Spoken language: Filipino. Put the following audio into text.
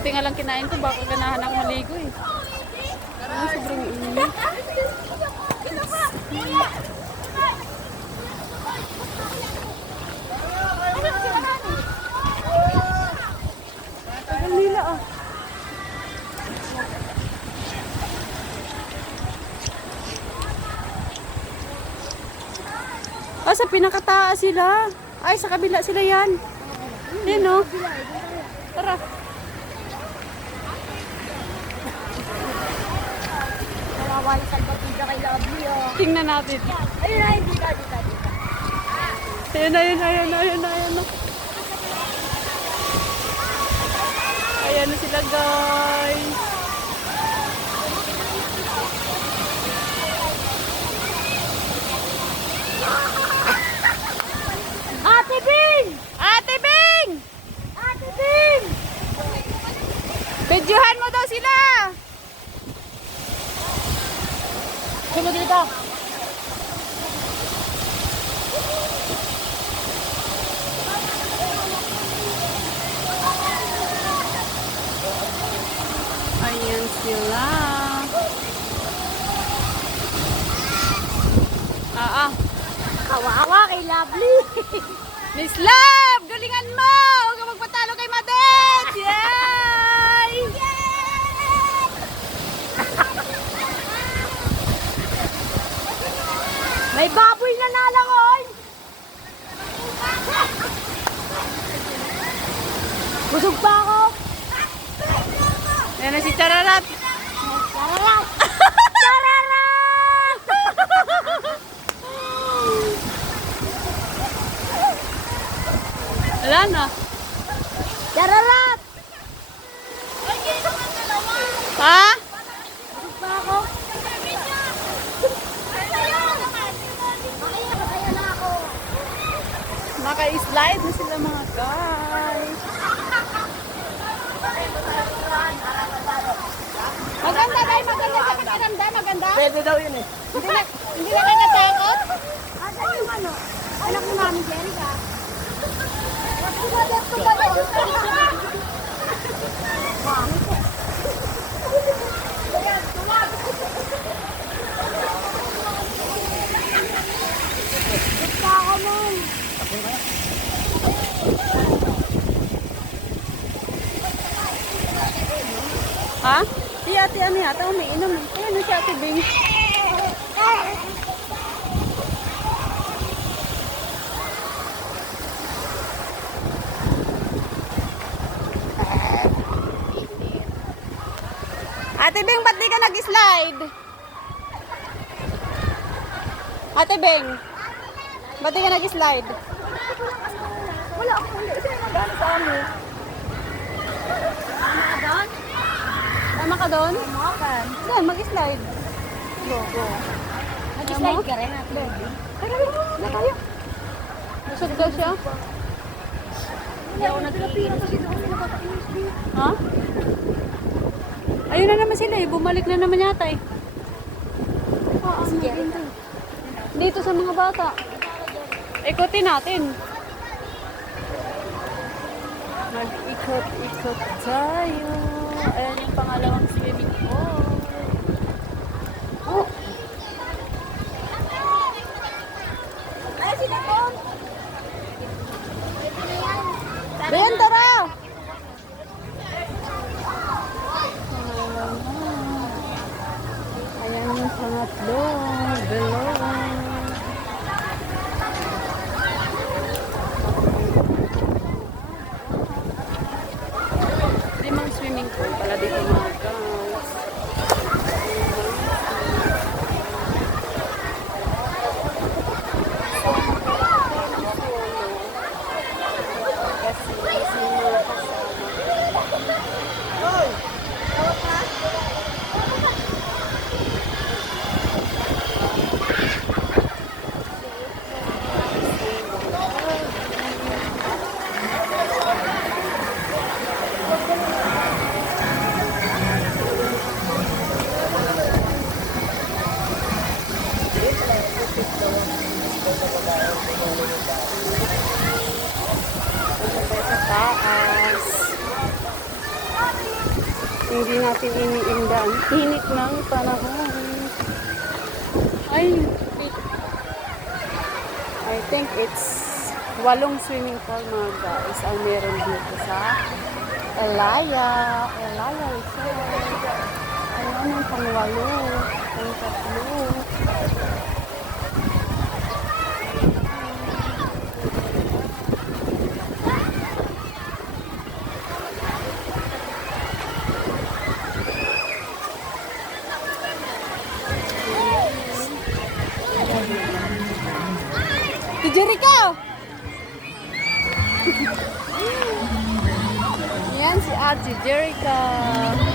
Kunti nga lang kinain ko, baka ganahan ako maligo eh. Ay, sobrang init. Tagal nila ah. Ah, sa pinakataas sila. Ay, sa kabila sila yan. Yan o. Tara. Nawawala sa pagkita kay Lovely, oh. Tingnan natin. Ayun na, dito. Ayun na, ayun na, ayun na, ayun na, ayun na. Ayan na sila, guys. Ate Bing! Ate Bing! Ate Bing! Videohan mo daw sila. Sino dito? Ayan sila. Kawawa kay Lovely. Miss Love! Galingan mo! Huwag ka magpatalo kay Madet! Yay! May baboy na nalangoy. Busog pa ako. Ayan na si Chararat. Chararat! Chararat! Wala na. Chararat! Ha? Busog pa ako. Masaya na ako. Naka-slide na sila mga guys. Maganda tayo, maganda sa pakiramdam, maganda. Pwede daw yun eh. Hindi na kayo natakot? Asan yung ano? Anak ni Mami Jerica. Gusto ako nun. Ha? Si ate ano yata, umiinom eh. Ayan na si ate Bing. Ate Bing, ba't di ka nag-slide? Ate Bing, ba't di ka nag-slide? Wala ako ulit. Sino magano sa amin? Tama ka doon? Makan. Yan, mag-slide. Go, go. Nag-slide ka rin natin. Na tayo. Busog daw siya. Hindi ako nag-iipin kasi doon sila papainis din. Ha? Ayun na naman sila eh. Bumalik na naman yata eh. Ah, ano dito? Dito sa mga bata. Ikutin natin. Mag-ikot-ikot tayo. Ayan yung pangalawang swimming pool. Oh! Ay, sila po! Bayan, tara! Ayan yung pangatlo. Below. Limang swimming pool pala dito mga guys. Kasi mga kasama. Sa taas. Hindi natin iniindan. Init ng panahon. Ay, I think it's 8 swimming pool mga guys ang meron dito sa Elaya. Elaya Resort. Ayan yung pang-8. Pang-3. Si Jericho! Yan si Ate Jericho.